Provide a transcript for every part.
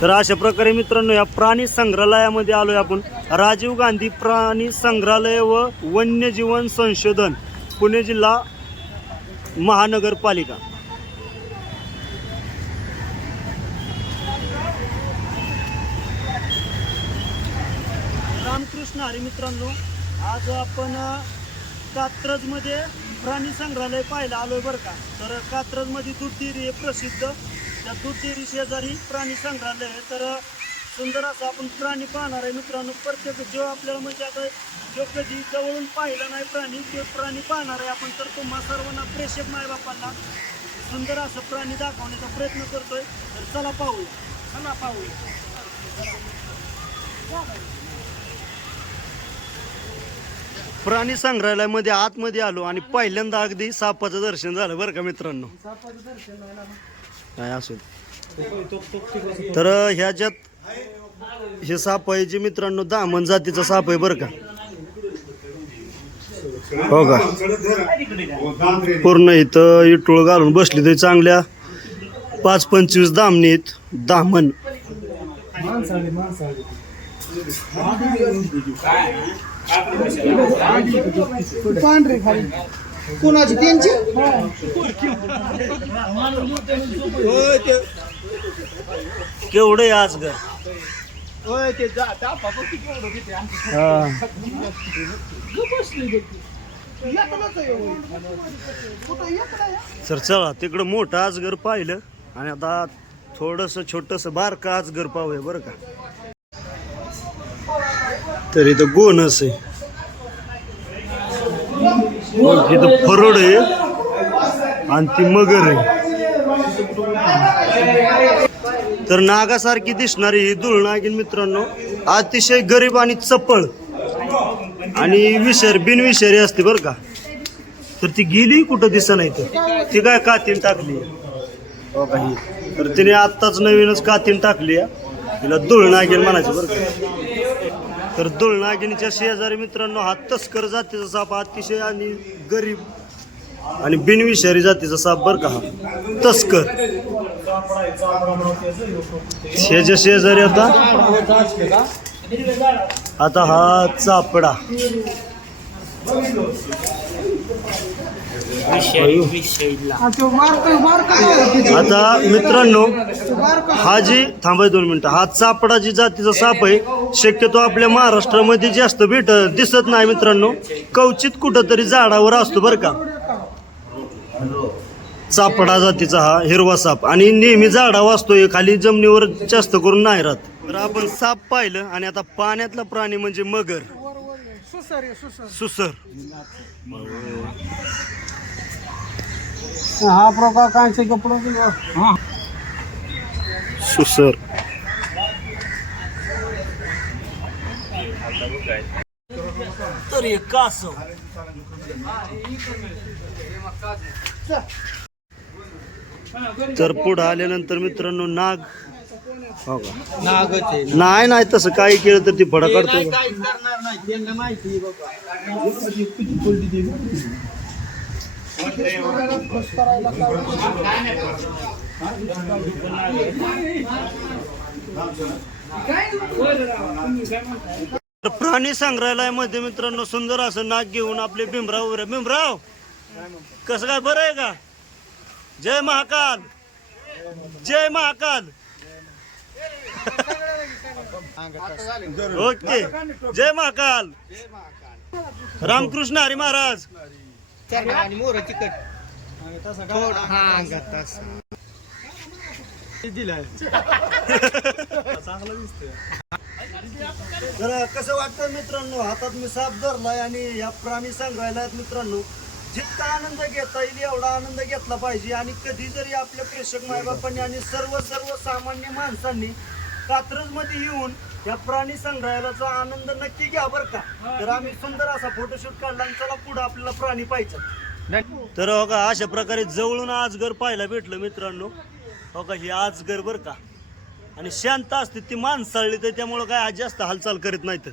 तर अशा प्रकारे मित्रांनो या प्राणी संग्रहालयामध्ये आलोय आपण. राजीव गांधी प्राणी संग्रहालय व वन्यजीवन संशोधन पुणे जिल्हा महानगरपालिका. रामकृष्ण हरी मित्रांनो आज आपण कात्रजमध्ये प्राणी संग्रहालय पाहायला आलोय बरं का? तर कात्रजमध्ये दूध हे प्रसिद्ध त्या दूध डेअरी शेजारी प्राणी संग्रहालय आहे. तर सुंदर असं आपण प्राणी पाहणार आहे मित्रांनो. प्रत्येक जो आपल्याला म्हणजे आता जो कधी जवळून पाहिला नाही प्राणी ते प्राणी पाहणार आहे आपण. तर तुम्हा सर्वांना प्रेक्षक मायबापांना सुंदर असं प्राणी दाखवण्याचा प्रयत्न करतोय. तर चला पाहूया. चला पाहूया. प्राणी संग्रहालयामध्ये आतमध्ये आलो आणि पहिल्यांदा अगदी सापाचं दर्शन झालं बरं का मित्रांनो? काय असो तर ह्याच्यात हे साप आहे जे मित्रांनो दामन जातीचा साप आहे बरं का? हो का? पूर्ण इथं इटूळ घालून बसली तरी चांगल्या. पाच पंचवीस दामणी आहेत. दामन. पांढरे खाली. कोणाची? त्यांची? केवढं आज घर आहे? तर चला तिकडं मोठं आजगर पाहिलं आणि आता थोडस छोटस बारकं आजगर पाहूया बरं का. तर इथं गोनस आहे. इथं फरड आहे. आणि ती मगर आहे. तर नागासारखी दिसणारी ही दुळनागिन मित्रांनो अतिशय गरीब आणि चपळ आणि विषारी बिनविषारी असते बरं का. तर ती गेली कुठं दिसत नाही तर. ती काय कातीन टाकली हो तर तिने आत्ताच नवीनच कातीन टाकली आहे. तिला दुळनागिन म्हणायचं बरं का. तर दुळनागिनीच्या शेजारी मित्रांनो हा तस्कर जातीचा साप अतिशय आणि गरीब आणि बिनविषारी जातीचा साप बरं का हा. तस्कर. शेजा शेजारी आता. आता हा चापडा. आता मित्रांनो हा जी थांबाय दोन मिनिटं. हा चापडा जी जातीचा साप आहे शक्यतो आपल्या महाराष्ट्रामध्ये जास्त भेट दिसत नाही मित्रांनो. कवचित कुठंतरी झाडावर असतो बरं का. चापडा जातीचा हा हिरवा साप. आणि नेहमी झाडावर असतोय खाली जमिनीवर जास्त करून नाही राहत. तर आपण साप पाहिलं आणि आता पाण्यातला प्राणी म्हणजे मगर. सुसर. हा प्रकार काय कपडे हा सुसर. तर हे कासव. तर पुढं आल्यानंतर मित्रांनो नाग. हो का नागच आहे. नाही नाही तसं काही केलं तर ती फडा काढतो. का? काय करणार नाही. त्यांना माहिती आहे बाबा किती बोलली ते तर प्राणी संग्रहालयामध्ये मित्रांनो सुंदर असं नाग घेऊन आपले भीमराव उभे आहे. भीमराव कसं काय बरं आहे का? जय महाकाल. जय महाकाल. ओके. जय महाकाल. रामकृष्ण हरी महाराज. आणि मोर तिकट थोडा हा अंगात तसा. दिलाय. तर कसं वाटतं मित्रांनो हातात मी साप धरलाय आणि या प्राणी संग्रहालयात मित्रांनो जितका आनंद घेता येईल एवढा आनंद घेतला पाहिजे. आणि कधी जरी आपल्या प्रेक्षक मायबापांनी आणि सर्व सर्व सामान्य माणसांनी कात्रजमध्ये येऊन या प्राणी संग्रहालयाचा आनंद नक्की घ्या बरं का. तर आम्ही सुंदर असा फोटोशूट काढला आणि चला पुढे आपल्याला प्राणी पाहिजे तर हो का अशा प्रकारे जवळून आजगर पाहायला भेटलं मित्रांनो. हो का ही आजगर बरं का. आणि शांत असते ती माणसाळली तर त्यामुळं काय आज जास्त हालचाल करीत नाहीत.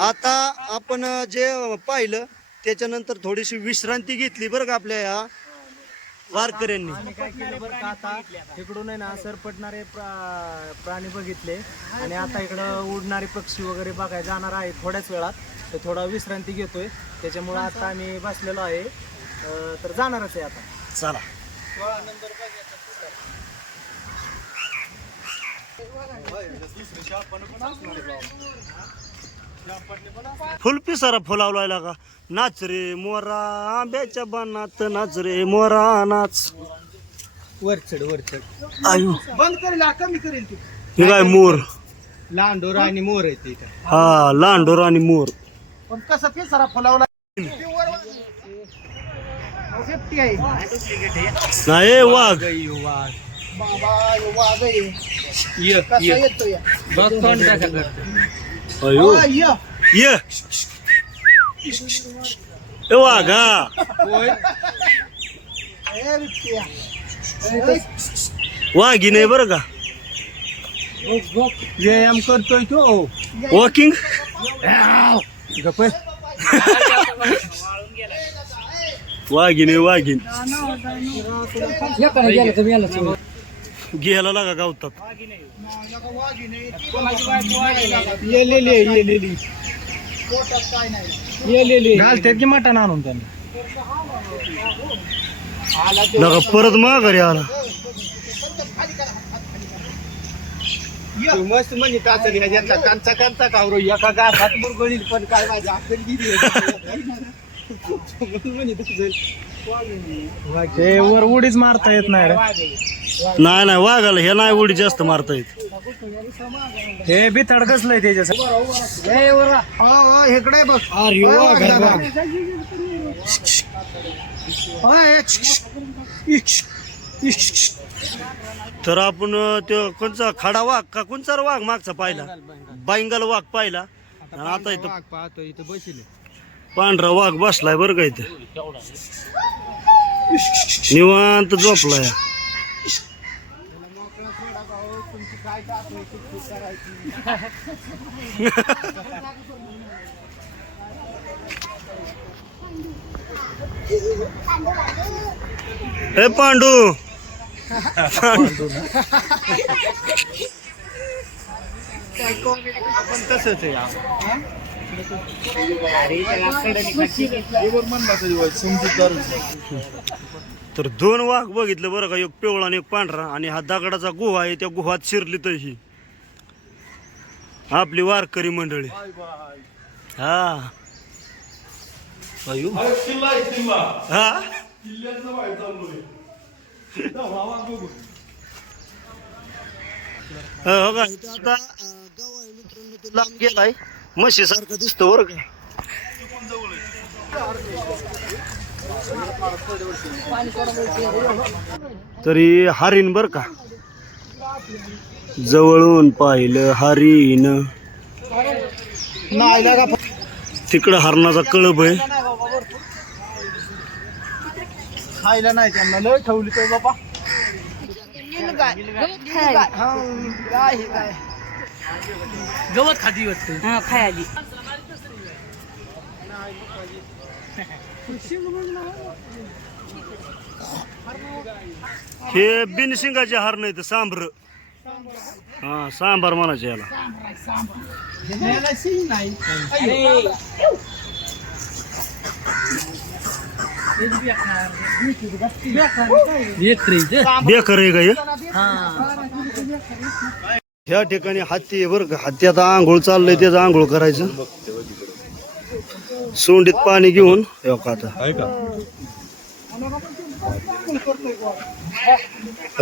आता आपण जे पाहिलं त्याच्यानंतर थोडीशी विश्रांती घेतली बरं का आपल्या या वारकऱ्यांनी. काय केलं बरं का आता इकडून आहे ना सरपटणारे प्रा- प्राणी बघितले. आणि आता इकडं उडणारे पक्षी वगैरे बघायला जाणार आहे थोड्याच वेळात. तर थोडा विश्रांती घेतोय. त्याच्यामुळे आता आम्ही बसलेलो आहे. तर जाणारच आहे आता. चला. फुल पिसारा फुलावलायला का नाच रे मोरा आंब्याच्या बनात नाच रे मोरा नाच. वरचड वरचड आयु. बंद करेल कमी करेल तू. हे काय मोर? लांडोर आणि मोर आहेत इथं. हा लांडोर आणि मोर. पण कसं पिसारा फुलावला आहे नाही वाघ. वाघ. बाबा ये कसा ये. येतो या बघ कोण करतो अयो. या. ये. ए वाघा होय. ए बिबट्या. वाघी नाही बरं का? व्यायाम करतोय तो. वॉकिंग? गप वाघिने वाघीन घ्यायला लागा गावतात. येलेली आहे, येलेली. येलेली घालतात की मटण आणून त्यांनी? नका परत माघारी आला. तू मस्त म्हणजे काचरी ह्याच्यातला कांचा कांचा कावरो. एका गाठात मुरगळील पण काय माझ्या आखरी गेली म्हणजे ते वर उडीच मारता येत नाही रे. नाही नाही वाघाला हे नाही उडी जास्त मारता येत. हे बी तडकसलंय त्याच्यासाठी हो इकडे बघ. तर आपण अं, त्यो कोणचा खडा वाघ का कोणचा रे वाघ मागचा पाहिला? बांगल वाघ पाहिला. आणि आता इथं वाघ पाहतो इथं बसले. पांढरा वाघ बसलाय बरं का इथं. निवांत झोपलाय. ए पांडू. तसंच आहे तर दोन वाघ बघितलं बरं का एक पिवळा आणि एक पांढरा आणि हा दगडाचा गुहा आहे त्या गुहात शिरली तशी. आपली वारकरी मंडळी. हा. हा? हो का इथं आता लांब गेलाय. म्हशी सारखं दिसतो बरं का? तरी हरिण बर का? जवळून पाहिलं हरिण. तिकडं हरणाचा कळब आहे. खायला नाही त्यांना. लय ठेवली तर बाबा. गवत खाती वाटतं. हा खायली. हे बिनशिंगाचे हरण आहेत सांबर. हा सांबार म्हणायचे याला. बेकर आहे का हे? ह्या ठिकाणी हत्ती आहे बरं का. हत्ती आता आंघोळ चाललंय त्याचं आंघोळ करायचं. सोंडीत पाणी घेऊन हे बघा आता.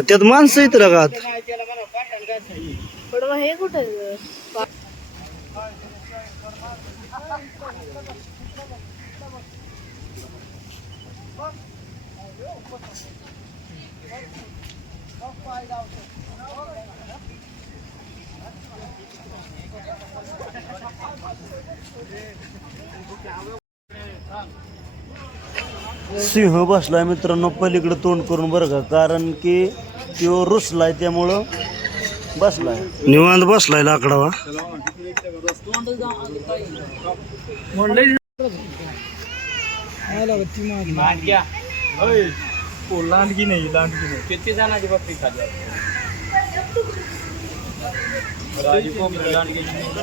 त्यात माणसं येत का हे कुठं सिंह बसलाय मित्रांनो पलीकडे तोंड करून बरं का? कारण की तो रुसलाय त्यामुळं बसलाय. निवांत बसलाय लाकडावा. लांडगी नाही लांडगी नाही. किती जणांची तर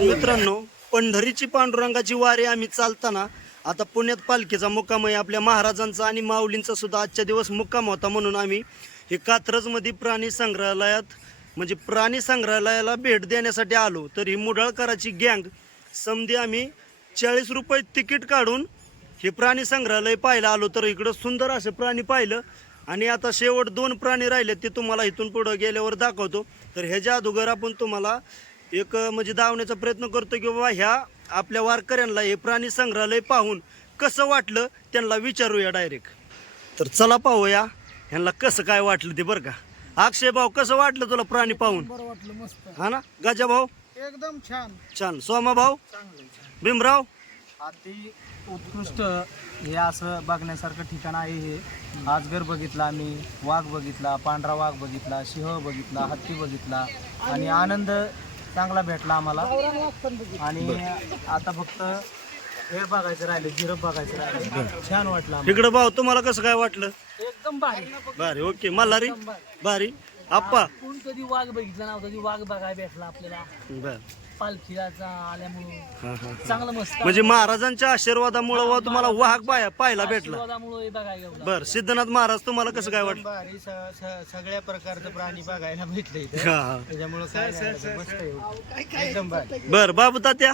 मित्रांनो पंढरीची पांडुरंगाची वारी आम्ही चालताना आता पुण्यात पालखीचा मुक्काम आहे. आपल्या महाराजांचा आणि माऊलींचा सुद्धा आजच्या दिवस मुक्काम होता म्हणून आम्ही हे कात्रजमध्ये प्राणी संग्रहालयात म्हणजे प्राणी संग्रहालयाला भेट देण्यासाठी आलो. तर ही मुढळकराची गँग समधी आम्ही चाळीस रुपये तिकीट काढून हे प्राणी संग्रहालय पाहायला आलो. तर इकडं सुंदर असे प्राणी पाहिलं. आणि आता शेवट दोन प्राणी राहिले ते तुम्हाला इथून पुढं गेल्यावर दाखवतो. तर ह्याच्या अगोदर आपण तुम्हाला एक म्हणजे दावण्याचा प्रयत्न करतो की बाबा ह्या आपल्या वारकऱ्यांना हे प्राणी संग्रहालय पाहून कसं वाटलं त्यांना विचारूया डायरेक्ट तर चला पाहूया ह्यांना कसं काय वाटलं ते बरं का. अक्षय भाऊ कसं वाटलं तुला प्राणी पाहून? बरं वाटलं मस्त. हा ना? गजा भाऊ? एकदम छान. छान. सोमा भाऊ? भीमराव? अति उत्कृष्ट हे असं बघण्यासारखं ठिकाण आहे हे. आजगर बघितला आम्ही वाघ बघितला पांढरा वाघ बघितला सिंह बघितला हत्ती बघितला आणि आनंद चांगला भेटला आम्हाला. आणि आता फक्त हे बघायचं राहिलं जिरब बघायचं राहिलं. छान वाटलं आम्हाला. इकडं भाऊ तुम्हाला कसं काय वाटलं? एकदम भारी. भारी ओके. मल्हारी? भारी. आप्पा? कोण कधी वाघ बघितला नव्हता की वाघ बघायला भेटला आपल्याला. बर. आल्यामुळं हा, हा. चांगलं मस्त. म्हणजे महाराजांच्या आशीर्वादामुळे वा तुम्हाला वाहक पाया पाहायला भेटला. आशीर्वादामुळे बघायला गेला. बर सिद्धनाथ महाराज तुम्हाला कसं काय वाटलं? भारी स- स- सगळ्या प्रकारचं प्राणी बघायला भेटले इथे. हा, हा. त्याच्यामुळे काय नाही वाटत. मस्त आहे. एकदम भारी. बर बाबू तात्या?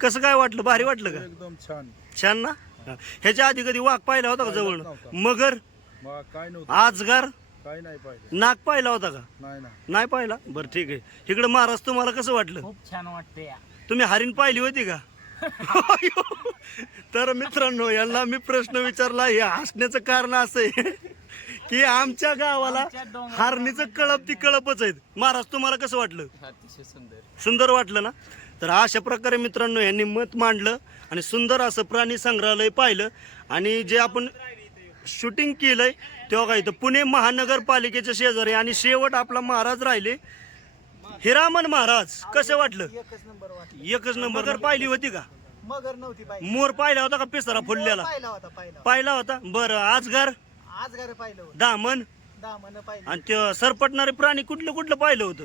कसं काय वाटलं? भारी वाटलं का? एकदम छान. छान ना? हा. ह्याच्या आधी कधी वाघ पाहिला होता का जवळ? मगर? मग काय नव्हतं. आजगार? काय नाही पाहिजे नाग पाहिला होता का? नाही ना नाही पाहिला? बरं ठीक आहे. इकडं महाराज तुम्हाला कसं वाटलं? खूप छान वाटते तुम्ही हरिण पाहिली होती का? तर मित्रांनो यांना मी प्रश्न विचारला हे हसण्याचं कारण असं आहे की आमच्या गावाला हरणीचं कळप ती कळपच आहेत. महाराज तुम्हाला कसं वाटलं? अतिशय सुंदर. सुंदर वाटलं ना? तर अशा प्रकारे मित्रांनो यांनी मत मांडलं आणि सुंदर असं प्राणी संग्रहालय पाहिलं आणि जे आपण शूटिंग केलंय तेव्हा काय इथं पुणे महानगरपालिकेच्या शेजारी आणि शेवट आपला महाराज राहिले हिरामन महाराज कसं वाटलं एकच नंबर वाटलं एकच नंबर पाहिली होती का मगर नव्हती पाहिजे मोर पाहिला होता का पिसारा फुललेला पाहिला होता पाहिला पाहिला होता बरं आजगार आज घर पाहिलं होतं दामन दामन पाहिलं आणि ते सरपटणारे प्राणी कुठलं कुठलं पाहिलं होतं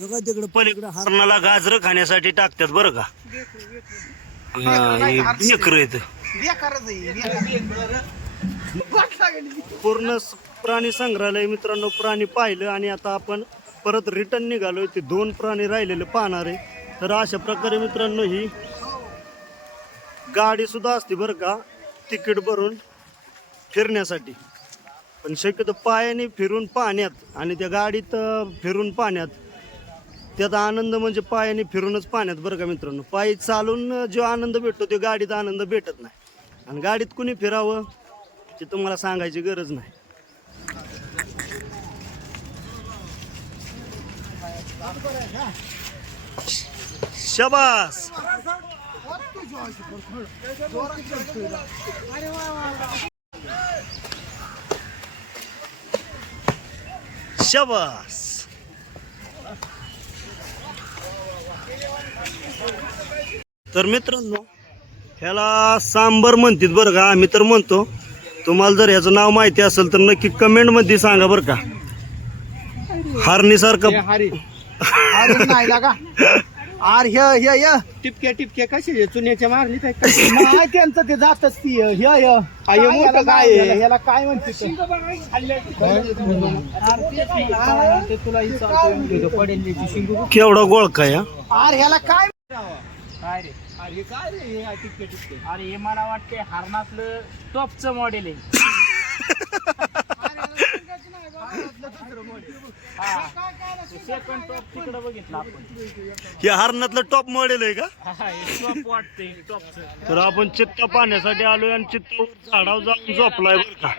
तिकडे पलीकडे हरणाला गाजरं खाण्यासाठी टाकतात बरं का बेकर येत पूर्ण प्राणी संग्रहालय मित्रांनो प्राणी पाहिलं आणि आता आपण परत रिटर्न निघालोय. ते दोन प्राणी राहिलेले पाहणार आहे. तर अशा प्रकारे मित्रांनो ही गाडी सुद्धा असते बरं का तिकीट भरून फिरण्यासाठी. पण शक्यतो पायाने फिरून पाण्यात आणि त्या गाडीत फिरून पाण्यात त्याचा आनंद म्हणजे पायाने फिरूनच पाण्यात बरं का मित्रांनो. पायी चालून जो आनंद भेटतो तो गाडीत आनंद भेटत नाही. आणि गाडीत कुणी फिरावं ते तुम्हाला सांगायची गरज नाही. शबास! शबास! तर मित्रांनो ह्याला सांबर म्हणतात बरं का आम्ही तर म्हणतो तुम्हाला जर ह्याचं नाव माहिती असेल तर नक्की कमेंटमध्ये सांगा बरं का. हरणीसारखं आर ह्य ह्य ह्य टिपक्या टिपक्या कशी चुन्याच्या मारली काय नाही त्यांचं ते जातच ती ह्य ह्य हे काय मोठं याला काय? काय आहे? याला काय म्हणते ते? ते तुला ही चालतंय. पडेल शिंगू केवढा गोळका या आर ह्याला काय काय रे? अरे काय रे? हे टिपके टिपके अरे हे मला वाटते हरणातलं टॉपचं मॉडेल आहे. सेकंड टॉप तिकडं बघितलं आपण. हे हरणातलं टॉप मॉडेल आहे का? टॉप वाटते टॉपचं तर आपण चित्ता पाहण्यासाठी आलोय आणि चित्तावर झाडावर जाऊन झोपलाय बरं का.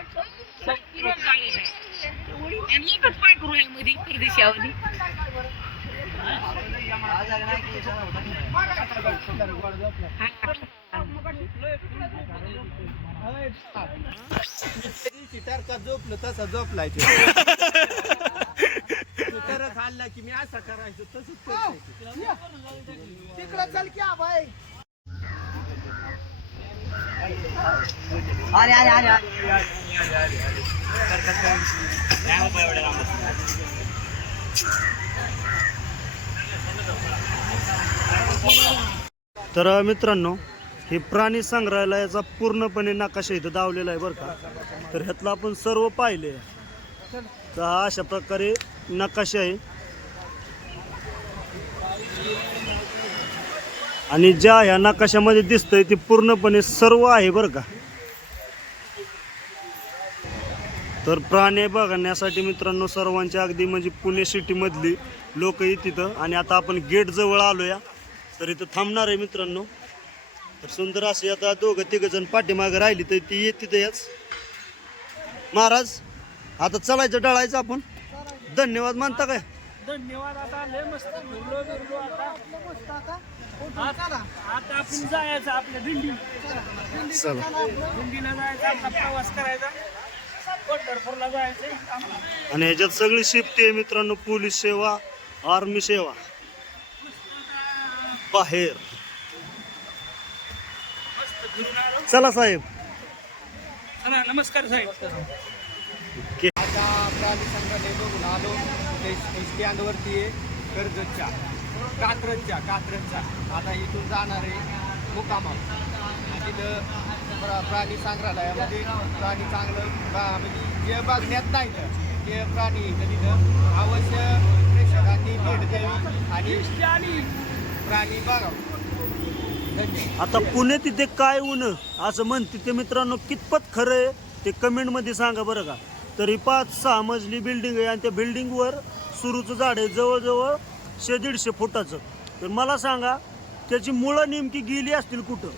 झोपलं तसा झोपलाय मी असा करायचो तसंच करायचो. तिकडं चल की आबाई तर अ, मित्रांनो हे प्राणी संग्रहालयाचा पूर्णपणे नकाशा इथं दावलेला आहे बरं का. तर ह्यातलं आपण सर्व पाहिले. तर हा अशा प्रकारे नकाशा आहे. आणि ज्या ह्या नकाशामध्ये दिसतंय ते पूर्णपणे सर्व आहे बरं का. तर प्राणी बघण्यासाठी मित्रांनो सर्वांची अगदी म्हणजे पुणे सिटीमधली लोक तिथं. आणि आता आपण गेट जवळ आलोया. तर इथं थांबणार आहे मित्रांनो. तर सुंदर असे आता दोघं तिघ जण पाठीमागं राहिली तर ती येत तिथं याच. महाराज आता चलायचं डळायचं आपण. धन्यवाद मानता काय? धन्यवाद आता लय मस्त फिरलो फिरलो आता आपण जायचं आपल्या दिंडी. चला. दिंडीला जायचं आपला प्रवास करायचा. पंढरपूरला जायचं आणि ह्याच्यात सगळी शिफ्ट आहे मित्रांनो पोलीस सेवा आर्मी सेवा. बाहेर. चला साहेब. नमस्कार साहेब. आता प्राणी संग्रहालय बघून आलो. ते स्टँडवरती आहे कर्जतच्या. कात्रजच्या कात्रजच्या आता इथून जाणार आहे मुकामा तिथं प्राणी संग्रहालयामध्ये प्राणी चांगलं म्हणजे जे बघण्यात नाही तर ते प्राणी इथं तिथं अवश्य प्रेक्षकांनी भेट द्यावी आणि प्राणी बघावं. आता पुणे तिथे काय ऊन असं म्हणते ते मित्रांनो कितपत खरं आहे ते कमेंटमध्ये सांगा बरं का. तरी पाच सहा मजली बिल्डिंग आहे आणि त्या बिल्डिंगवर सुरूचं झाड आहे. जवळजवळ शे दीडशे फुटाचं. तर मला सांगा त्याची मुळं नेमकी गेली असतील कुठं?